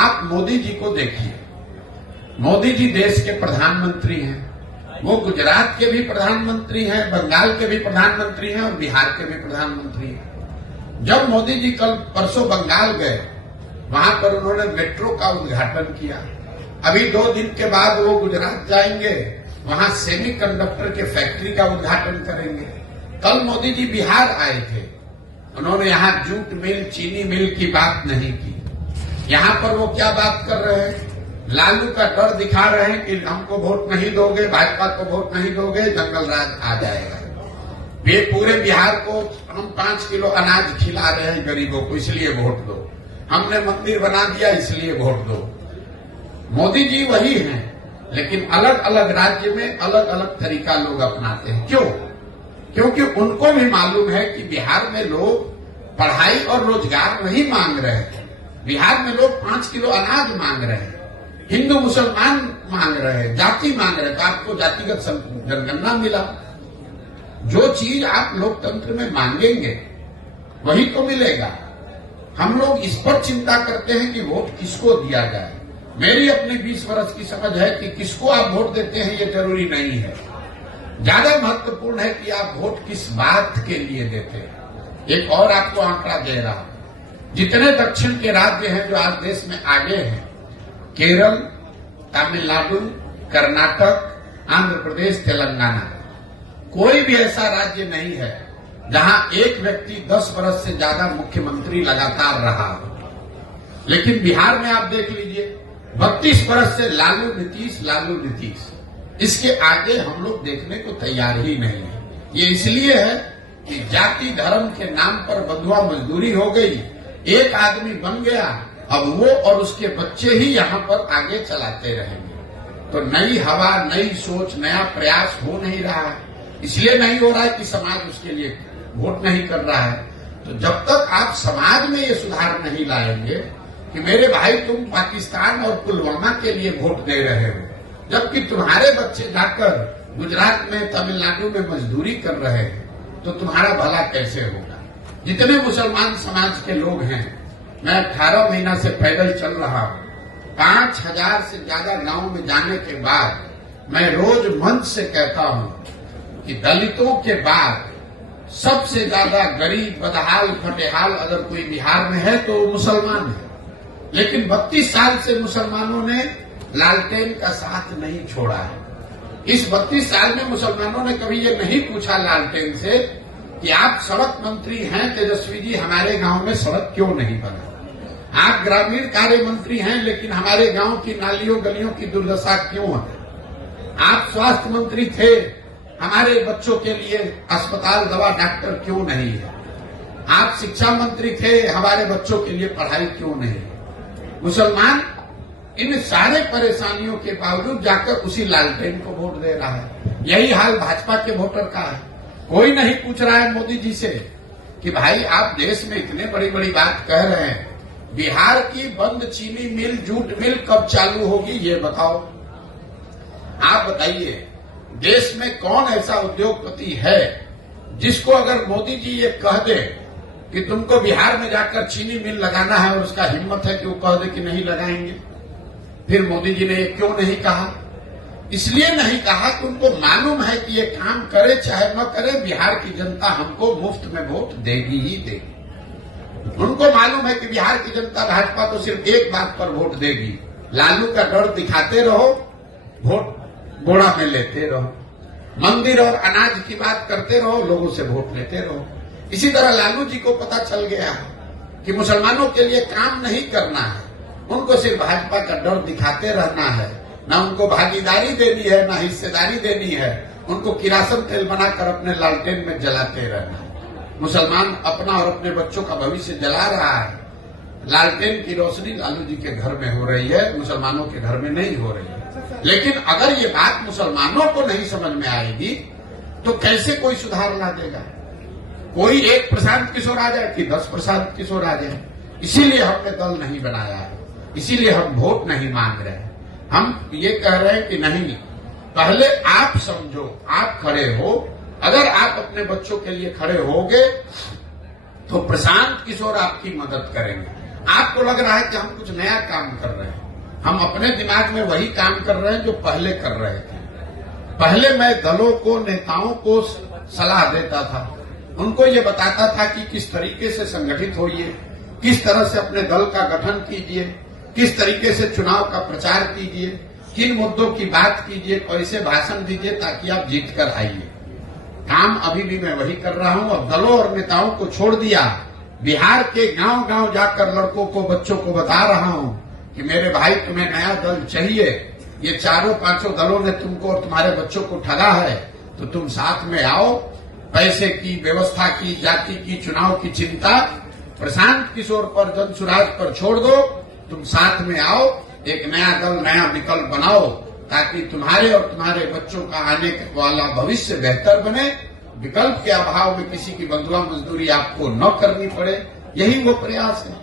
आप मोदी जी को देखिए, मोदी जी देश के प्रधानमंत्री हैं, वो गुजरात के भी प्रधानमंत्री हैं, बंगाल के भी प्रधानमंत्री हैं और बिहार के भी प्रधानमंत्री हैं। जब मोदी जी कल परसों बंगाल गए, वहां पर उन्होंने मेट्रो का उद्घाटन किया। अभी 2 दिन के बाद वो गुजरात जाएंगे, वहां सेमीकंडक्टर के फैक्ट्री का उद्घाटन करेंगे। कल मोदी जी बिहार आए थे, उन्होंने यहां जूट मिल, चीनी मिल की बात नहीं की। यहां पर वो क्या बात कर रहे हैं, लालू का डर दिखा रहे हैं कि हमको वोट नहीं दोगे, भाजपा को वोट नहीं दोगे, जंगल राज आ जाएगा। वे पूरे बिहार को हम 5 किलो अनाज खिला रहे हैं गरीबों को, इसलिए वोट दो। हमने मंदिर बना दिया, इसलिए वोट दो। मोदी जी वही हैं, लेकिन अलग अलग राज्य में अलग अलग तरीका लोग अपनाते हैं। क्यों? क्योंकि उनको भी मालूम है कि बिहार में लोग पढ़ाई और रोजगार नहीं मांग रहे हैं। बिहार में लोग 5 किलो अनाज मांग रहे हैं, हिंदू मुसलमान मांग रहे हैं, जाति मांग रहे हैं। तो आपको जातिगत जनगणना मिला। जो चीज आप लोकतंत्र में मांगेंगे वही तो मिलेगा। हम लोग इस पर चिंता करते हैं कि वोट किसको दिया जाए। मेरी अपनी 20 वर्ष की समझ है कि किसको आप वोट देते हैं ये जरूरी नहीं है। ज्यादा महत्वपूर्ण है कि आप वोट किस बात के लिए देते हैं। एक और आपको आंकड़ा दे रहा हूं, जितने दक्षिण के राज्य हैं जो आज देश में आगे हैं, केरल, तमिलनाडु, कर्नाटक, आंध्र प्रदेश, तेलंगाना, कोई भी ऐसा राज्य नहीं है जहां एक व्यक्ति 10 वर्ष से ज्यादा मुख्यमंत्री लगातार रहा हो। लेकिन बिहार में आप देख लीजिए, 32 वर्ष से लालू नीतीश, इसके आगे हम लोग देखने को तैयार ही नहीं है। ये इसलिए है कि जाति धर्म के नाम पर बंधुआ मजदूरी हो गई, एक आदमी बन गया, अब वो और उसके बच्चे ही यहाँ पर आगे चलाते रहेंगे। तो नई हवा, नई सोच, नया प्रयास हो नहीं रहा है। इसलिए नहीं हो रहा है कि समाज उसके लिए वोट नहीं कर रहा है। तो जब तक आप समाज में ये सुधार नहीं लाएंगे कि मेरे भाई तुम पाकिस्तान और पुलवामा के लिए वोट दे रहे हो, जबकि तुम्हारे बच्चे जाकर गुजरात में, तमिलनाडु में मजदूरी कर रहे हैं, तो तुम्हारा भला कैसे होगा। जितने मुसलमान समाज के लोग हैं, मैं 18 महीना से पैदल चल रहा हूं, 5000 से ज्यादा गांव में जाने के बाद मैं रोज मंच से कहता हूं कि दलितों के बाद सबसे ज्यादा गरीब, बदहाल, फटेहाल अगर कोई बिहार में है तो वो मुसलमान है। लेकिन 32 साल से मुसलमानों ने लालटेन का साथ नहीं छोड़ा है। इस 32 साल में मुसलमानों ने कभी ये नहीं पूछा लालटेन से कि आप सड़क मंत्री हैं तेजस्वी जी, हमारे गांव में सड़क क्यों नहीं बना। आप ग्रामीण कार्य मंत्री हैं, लेकिन हमारे गांव की नालियों गलियों की दुर्दशा क्यों है। आप स्वास्थ्य मंत्री थे, हमारे बच्चों के लिए अस्पताल, दवा, डॉक्टर क्यों नहीं है। आप शिक्षा मंत्री थे, हमारे बच्चों के लिए पढ़ाई क्यों नहीं है। मुसलमान इन सारे परेशानियों के बावजूद जाकर उसी लालटेन को वोट दे रहा है। यही हाल भाजपा के वोटर का है। कोई नहीं पूछ रहा है मोदी जी से कि भाई आप देश में इतने बड़ी बड़ी बात कह रहे हैं, बिहार की बंद चीनी मिल, जूट मिल कब चालू होगी ये बताओ। आप बताइए, देश में कौन ऐसा उद्योगपति है जिसको अगर मोदी जी ये कह दे कि तुमको बिहार में जाकर चीनी मिल लगाना है और उसका हिम्मत है कि वो कह दे कि नहीं लगाएंगे। फिर मोदी जी ने ये क्यों नहीं कहा? इसलिए नहीं कहा कि उनको मालूम है कि ये काम करे चाहे न करे, बिहार की जनता हमको मुफ्त में वोट देगी ही देगी। उनको मालूम है कि बिहार की जनता भाजपा को सिर्फ एक बात पर वोट देगी, लालू का डर दिखाते रहो, वोट बोड़ा में लेते रहो, मंदिर और अनाज की बात करते रहो, लोगों से वोट लेते रहो। इसी तरह लालू जी को पता चल गया है कि मुसलमानों के लिए काम नहीं करना है, उनको सिर्फ भाजपा का डर दिखाते रहना है। न उनको भागीदारी देनी है, न हिस्सेदारी देनी है, उनको किरासन तेल बनाकर अपने लालटेन में जलाते रहना है। मुसलमान अपना और अपने बच्चों का भविष्य जला रहा है। लालटेन की रोशनी लालू जी के घर में हो रही है, मुसलमानों के घर में नहीं हो रही है। लेकिन अगर ये बात मुसलमानों को नहीं समझ में आएगी तो कैसे कोई सुधार ला देगा। कोई एक प्रशांत किशोर आ जाए कि 10 प्रशांत किशोर आ जाए। इसीलिए हमने दल नहीं बनाया है, इसीलिए हम वोट नहीं मांग रहे हैं। हम ये कह रहे हैं कि नहीं, पहले आप समझो, आप खड़े हो। अगर आप अपने बच्चों के लिए खड़े होगे तो प्रशांत किशोर आपकी मदद करेंगे। आपको लग रहा है कि हम कुछ नया काम कर रहे हैं। हम अपने दिमाग में वही काम कर रहे हैं जो पहले कर रहे थे। पहले मैं दलों को, नेताओं को सलाह देता था, उनको ये बताता था कि किस तरीके से संगठित होइए, किस तरह से अपने दल का गठन कीजिए, किस तरीके से चुनाव का प्रचार कीजिए, किन मुद्दों की बात कीजिए, कैसे भाषण दीजिए ताकि आप जीत कर आइए। काम अभी भी मैं वही कर रहा हूं और दलों और नेताओं को छोड़ दिया। बिहार के गांव गांव जाकर लड़कों को, बच्चों को बता रहा हूं कि मेरे भाई तुम्हें नया दल चाहिए, ये चारों पांचों दलों ने तुमको और तुम्हारे बच्चों को ठगा है, तो तुम साथ में आओ। पैसे की, व्यवस्था की, जाति की, चुनाव की चिंता प्रशांत किशोर पर, जनसुराज पर छोड़ दो। तुम साथ में आओ, एक नया दल, नया विकल्प बनाओ ताकि तुम्हारे और तुम्हारे बच्चों का आने वाला भविष्य बेहतर बने। विकल्प के अभाव में किसी की बंधुआ मजदूरी आपको न करनी पड़े, यही वो प्रयास है।